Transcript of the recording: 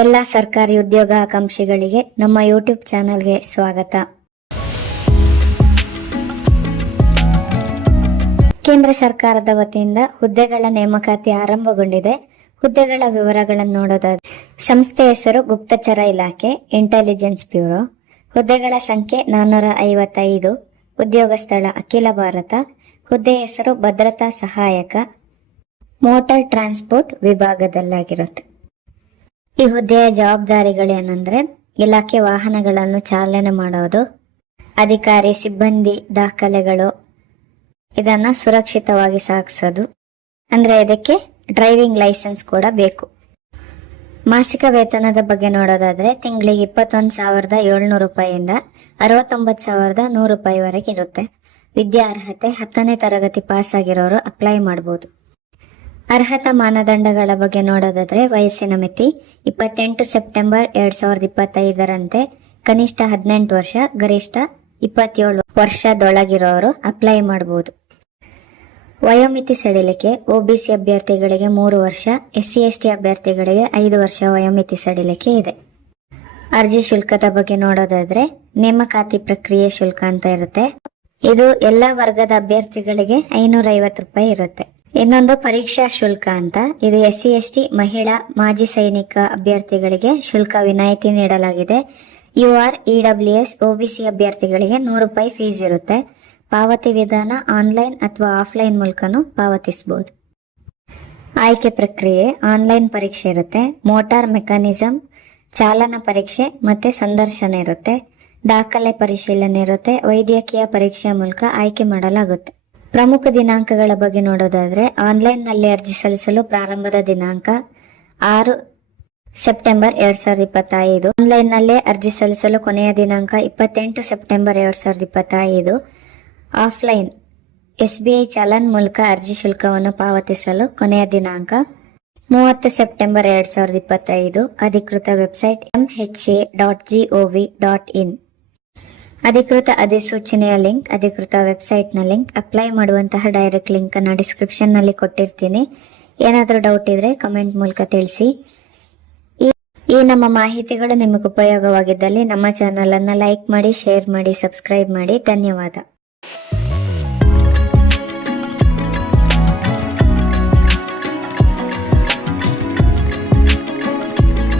ಎಲ್ಲ ಸರ್ಕಾರಿ ಉದ್ಯೋಗ ಆಕಾಂಕ್ಷಿಗಳಿಗೆ ನಮ್ಮ ಯೂಟ್ಯೂಬ್ ಚಾನೆಲ್ಗೆ ಸ್ವಾಗತ. ಕೇಂದ್ರ ಸರ್ಕಾರದ ವತಿಯಿಂದ ಹುದ್ದೆಗಳ ನೇಮಕಾತಿ ಆರಂಭಗೊಂಡಿದೆ. ಹುದ್ದೆಗಳ ವಿವರಗಳನ್ನು ನೋಡೋದಾದ ಸಂಸ್ಥೆ ಹೆಸರು ಗುಪ್ತಚರ ಇಲಾಖೆ ಇಂಟೆಲಿಜೆನ್ಸ್ ಬ್ಯೂರೋ ಹುದ್ದೆಗಳ ಸಂಖ್ಯೆ ನಾನ್ನೂರ ಐವತ್ತೈದು. ಉದ್ಯೋಗ ಸ್ಥಳ ಅಖಿಲ ಭಾರತ. ಹುದ್ದೆ ಹೆಸರು ಭದ್ರತಾ ಸಹಾಯಕ. ಮೋಟಾರ್ ಟ್ರಾನ್ಸ್ಪೋರ್ಟ್ ವಿಭಾಗದಲ್ಲಾಗಿರುತ್ತೆ. ಈ ಹುದ್ದೆಯ ಜವಾಬ್ದಾರಿಗಳೇನೆಂದ್ರೆ, ಇಲಾಖೆ ವಾಹನಗಳನ್ನು ಚಾಲನೆ ಮಾಡೋದು, ಅಧಿಕಾರಿ, ಸಿಬ್ಬಂದಿ ದಾಖಲೆಗಳು, ಇದನ್ನ ಸುರಕ್ಷಿತವಾಗಿ ಸಾಗಿಸೋದು. ಅಂದ್ರೆ ಇದಕ್ಕೆ ಡ್ರೈವಿಂಗ್ ಲೈಸೆನ್ಸ್ ಕೂಡ ಬೇಕು. ಮಾಸಿಕ ವೇತನದ ಬಗ್ಗೆ ನೋಡೋದಾದ್ರೆ, ತಿಂಗಳಿಗೆ ಇಪ್ಪತ್ತೊಂದು ಸಾವಿರದ ಏಳ್ನೂರು ರೂಪಾಯಿಯಿಂದ ಅರವತ್ತೊಂಬತ್ತು ಸಾವಿರದ ನೂರು ರೂಪಾಯಿವರೆಗೆ ಇರುತ್ತೆ. ವಿದ್ಯಾರ್ಹತೆ ಹತ್ತನೇ ತರಗತಿ ಪಾಸ್ ಆಗಿರೋರು ಅಪ್ಲೈ ಮಾಡಬಹುದು ಅರ್ಹತಾ ಮಾನದಂಡಗಳ ಬಗ್ಗೆ ನೋಡೋದಾದ್ರೆ ವಯಸ್ಸಿನ ಮಿತಿ ಇಪ್ಪತ್ತೆಂಟು ಸೆಪ್ಟೆಂಬರ್ ಎರಡ್ ಸಾವಿರದ ಇಪ್ಪತ್ತೈದರಂತೆ ಕನಿಷ್ಠ ಹದಿನೆಂಟು ವರ್ಷ, ಗರಿಷ್ಠ ಇಪ್ಪತ್ತೇಳು ವರ್ಷದೊಳಗಿರೋರು ಅಪ್ಲೈ ಮಾಡಬಹುದು ವಯೋಮಿತಿ ಸಡಿಲಿಕೆ ಒಬಿಸಿ ಅಭ್ಯರ್ಥಿಗಳಿಗೆ ಮೂರು ವರ್ಷ, ಎಸ್ಸಿ, ಎಸ್ಟಿ ಅಭ್ಯರ್ಥಿಗಳಿಗೆ ಐದು ವರ್ಷ ವಯೋಮಿತಿ ಸಡಿಲಿಕೆ ಇದೆ. ಅರ್ಜಿ ಶುಲ್ಕದ ಬಗ್ಗೆ ನೋಡೋದಾದ್ರೆ ನೇಮಕಾತಿ ಪ್ರಕ್ರಿಯೆ ಶುಲ್ಕ ಅಂತ ಇರುತ್ತೆ. ಇದು ಎಲ್ಲ ವರ್ಗದ ಅಭ್ಯರ್ಥಿಗಳಿಗೆ ಐನೂರ ರೂಪಾಯಿ ಇರುತ್ತೆ. ಇನ್ನೊಂದು ಪರೀಕ್ಷಾ ಶುಲ್ಕ ಅಂತ. ಇದು ಎಸ್ ಸಿ ಎಸ್ ಟಿ ಮಹಿಳಾ, ಮಾಜಿ ಸೈನಿಕ ಅಭ್ಯರ್ಥಿಗಳಿಗೆ ಶುಲ್ಕ ವಿನಾಯಿತಿ ನೀಡಲಾಗಿದೆ. U R E W S OBC ಅಭ್ಯರ್ಥಿಗಳಿಗೆ ನೂರು ರೂಪಾಯಿ ಫೀಸ್ ಇರುತ್ತೆ. ಪಾವತಿ ವಿಧಾನ ಆನ್ಲೈನ್ ಅಥವಾ ಆಫ್ಲೈನ್ ಮೂಲಕನೂ ಪಾವತಿಸಬಹುದು ಆಯ್ಕೆ ಪ್ರಕ್ರಿಯೆ, ಆನ್ಲೈನ್ ಪರೀಕ್ಷೆ ಇರುತ್ತೆ. ಮೋಟಾರ್ ಮೆಕ್ಯಾನಿಸಮ್ ಚಾಲನಾ ಪರೀಕ್ಷೆ ಮತ್ತೆ ಸಂದರ್ಶನ ಇರುತ್ತೆ. ದಾಖಲೆ ಪರಿಶೀಲನೆ ಇರುತ್ತೆ. ವೈದ್ಯಕೀಯ ಪರೀಕ್ಷೆ ಮೂಲಕ ಆಯ್ಕೆ ಮಾಡಲಾಗುತ್ತೆ. ಪ್ರಮುಖ ದಿನಾಂಕಗಳ ಬಗ್ಗೆ ನೋಡೋದಾದ್ರೆ ಆನ್ಲೈನ್ನಲ್ಲಿ ಅರ್ಜಿ ಸಲ್ಲಿಸಲು ಪ್ರಾರಂಭದ ದಿನಾಂಕ ಆರು ಸೆಪ್ಟೆಂಬರ್ ಎರಡ್ ಸಾವಿರದ ಇಪ್ಪತ್ತೈದು. ಆನ್ಲೈನ್ ನಲ್ಲೇ ಅರ್ಜಿ ಸಲ್ಲಿಸಲು ಕೊನೆಯ ದಿನಾಂಕ ಇಪ್ಪತ್ತೆಂಟು ಸೆಪ್ಟೆಂಬರ್ ಎರಡ್ ಸಾವಿರದ ಇಪ್ಪತ್ತೈದು. ಆಫ್ಲೈನ್ ಎಸ್ಬಿಐ ಚಲನ್ ಮೂಲಕ ಅರ್ಜಿ ಶುಲ್ಕವನ್ನು ಪಾವತಿಸಲು ಕೊನೆಯ ದಿನಾಂಕ ಮೂವತ್ತು ಸೆಪ್ಟೆಂಬರ್ ಎರಡ್ ಸಾವಿರದ ಇಪ್ಪತ್ತೈದು. ಅಧಿಕೃತ website M H A dot G O V dot in ಅಧಿಕೃತ ಅಧಿಸೂಚನೆಯ ಲಿಂಕ್, ಅಧಿಕೃತ ವೆಬ್ಸೈಟ್ನ ಲಿಂಕ್, ಅಪ್ಲೈ ಮಾಡುವಂತಹ ಡೈರೆಕ್ಟ್ ಲಿಂಕ್ ಅನ್ನು ಡಿಸ್ಕ್ರಿಪ್ಷನ್ನಲ್ಲಿ ಕೊಟ್ಟಿರ್ತೀನಿ. ಏನಾದರೂ ಡೌಟ್ ಇದ್ರೆ ಕಮೆಂಟ್ ಮೂಲಕ ತಿಳಿಸಿ. ಈ ನಮ್ಮ ಮಾಹಿತಿಗಳು ನಿಮಗೆ ಉಪಯೋಗವಾಗಿದ್ದಲ್ಲಿ ನಮ್ಮ ಚಾನಲನ್ನು ಲೈಕ್ ಮಾಡಿ ಶೇರ್ ಮಾಡಿ ಸಬ್ಸ್ಕ್ರೈಬ್ ಮಾಡಿ. ಧನ್ಯವಾದ.